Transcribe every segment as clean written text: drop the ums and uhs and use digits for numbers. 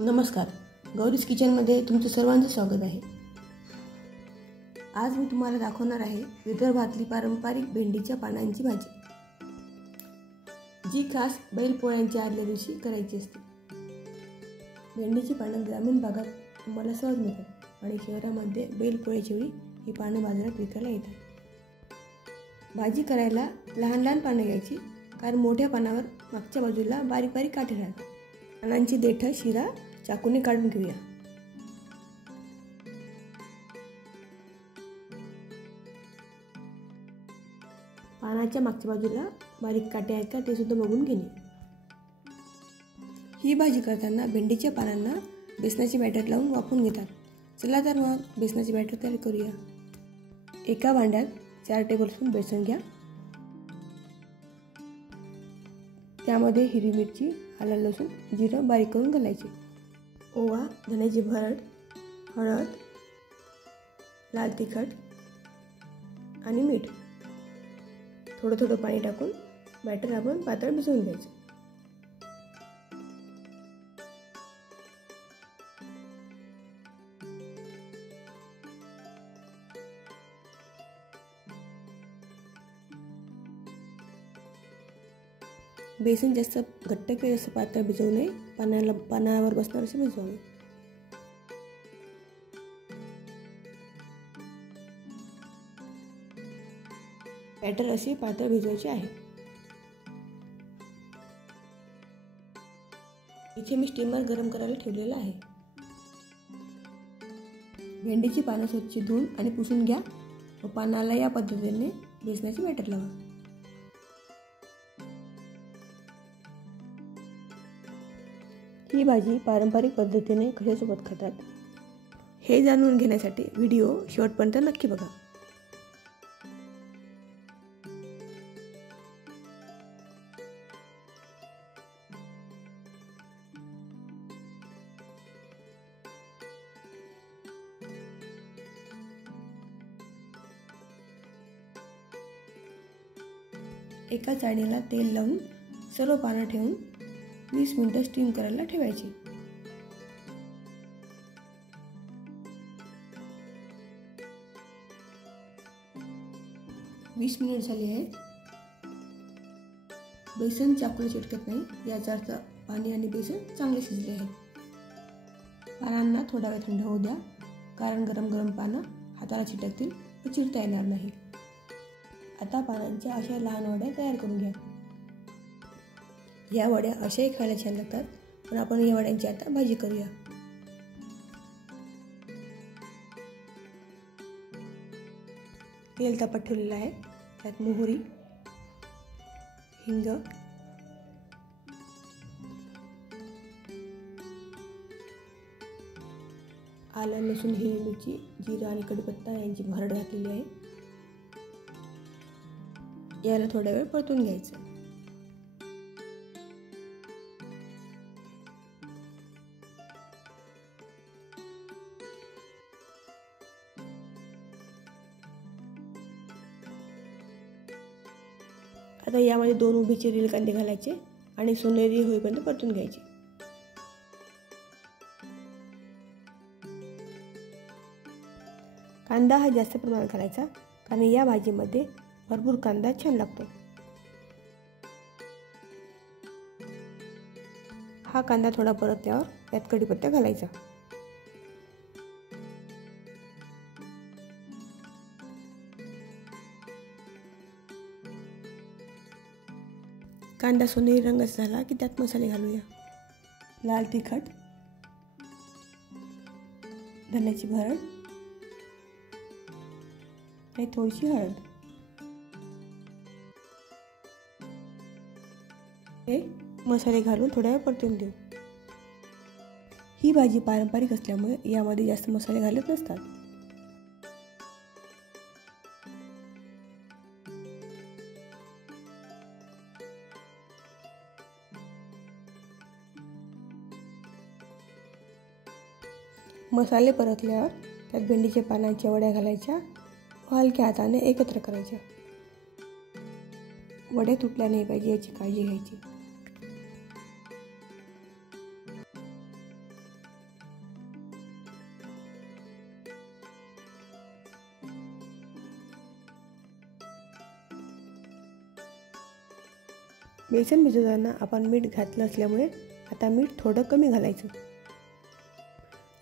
नमस्कार, गौरीज किचनमध्ये तुमचं सर्वांचं स्वागत आहे। आज मी तुम्हाला दाखवणार आहे विदर्भातली पारंपरिक भेंडीच्या पानांची भाजी, जी खास बैलपोळ्यांच्या आदल्या दिवशी करायची असते। भेंडीची पानं ग्रामीण भागात तुम्हाला सहज मिळतात आणि शहरामध्ये बैलपोळ्याच्या वेळी ही पानं बाजारात विकायला येतात। भाजी करायला लहान लहान पानं घ्यायची, कारण मोठ्या पानावर मागच्या बाजूला बारीक बारीक काटे राहतात। पानांची देठं शिरा चाकूने काढून घेऊया। पानाच्या मागच्या बाजूला बारीक काटे आहेत का ते सुद्धा बघून घेणे। ही भाजी करताना भेंडीच्या पानांना बेसनाची बॅटर लावून वाफवून घेतात। चला तर मग बेसनाची बॅटर तयार करूया। एका भांड्यात 4 टेबलस्पून बेसन घ्या। त्यामध्ये हिरवी मिरची, आलं लसूण, जिरं बारीक करून घालायचे। ओवा, धण्याची भरड, हळद, लाल तिखट आणि मीठ। थोडं थोडं पाणी टाकून बॅटर आपण पातळ भिजवून घ्यायचं। बेसन जास्त घट्ट किंवा जास्त पातळ भिजवू नये, पानावर बसणार असे भिजवावे। बॅटर असे पातळ भिजवायचे आहे। इथे मी स्टीमर गरम करायला ठेवलेला आहे। भेंडीची पानं स्वच्छ धुवून आणि पुसून घ्या व पानाला या पद्धतीने बेसनाची बॅटर लावा। ही भाजी पारंपरिक पद्धतीने कशासोबत खातात हे जाणून घेण्यासाठी व्हिडिओ शेवटपर्यंत नक्की बघा। एका चाळणीला तेल लावून सर्व पानं ठेवून 20 मिनिटं स्टीम करायला ठेवायची। वीस मिनिट झाले आहेत। बेसन चाकूला चिटकत नाही याचा अर्थ पाणी आणि बेसन चांगले शिजले आहेत। पानांना थोडा वेळ थंड होऊ द्या, कारण गरम गरम पानं हाताला चिटकतील व चिरता येणार नाही। आता पानांच्या अशा लहान वड्या तयार करून घ्या। या वड्या अशाही खायला छान लागतात, पण आपण या वड्यांची आता भाजी करूया। तेल तापत ठेवलेलं आहे, त्यात मोहरी, हिंग, आलं लसूण, हिरवी मिरची, जिरं आणि कढीपत्ता यांची भरड घातलेली आहे। याला थोडा वेळ परतून घ्यायचं। आता यामध्ये 2 उभे चिरलेले कांदे घालायचे आणि सोनेरी होईपर्यंत परतून घ्यायचे। कांदा हा जास्त प्रमाणात घालायचा, कारण या भाजीमध्ये भरपूर कांदा छान लागतो। हा कांदा थोडा परतल्यावर त्यात कढीपत्ता घालायचा। कांदा सोनेरी रंगाचा झाला की त्यात मसाले घालूया। लाल तिखट, धण्याची भरड आणि थोडीशी हळद। हे मसाले घालून थोड्या वेळ परतून देऊ। ही भाजी पारंपरिक असल्यामुळे यामध्ये जास्त मसाले घालत नसतात। मसाले परतल्यावर त्यात भेंडीच्या पानांच्या वड्या घालायच्या व हलक्या हाताने एकत्र करायच्या। वडे तुटल्या नाही पाहिजे याची काळजी घ्यायची। बेसन भिजवताना आपण मीठ घातलं असल्यामुळे आता मीठ थोडं कमी घालायचं.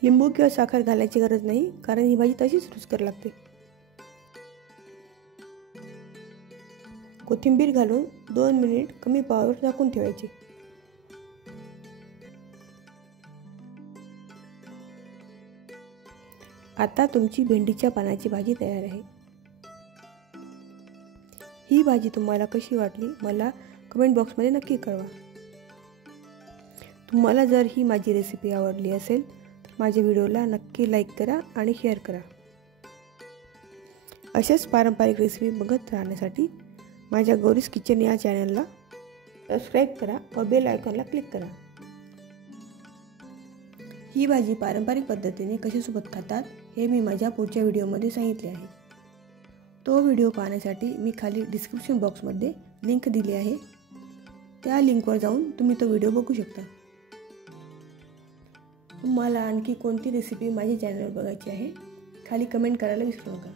लिंबू किंवा साखर घालायची गरज नाही, कारण ही भाजी तशीच रुचकर लागते. कोथिंबीर घालून 2 मिनिट कमी पावर झाकून ठेवायची. आता तुमची भेंडीच्या पानाची भाजी तयार आहे. ही भाजी तुम्हाला कशी वाटली मला कमेंट बॉक्समध्ये नक्की कळवा. तुम्हाला जर ही माझी रेसिपी आवडली असेल तर माझ्या व्हिडिओला नक्की लाईक करा आणि शेअर करा. अशाच पारंपरिक रेसिपी बघत राहण्यासाठी माझ्या गौरीज किचन या चॅनलला सबस्क्राईब करा व बेल आयकॉनला क्लिक करा. ही भाजी पारंपरिक पद्धतीने कशासोबत खातात हे मी माझ्या पुढच्या व्हिडिओमध्ये सांगितले आहे. तो व्हिडिओ पाहण्यासाठी मी खाली डिस्क्रिप्शन बॉक्समध्ये लिंक दिली आहे. त्या लिंकवर जाऊन तुम्ही तो व्हिडिओ बघू शकता. तुम्हाला आणखी कोणती रेसिपी माझ्या चॅनलवर बघायची आहे खाली कमेंट करायला विसरू नका.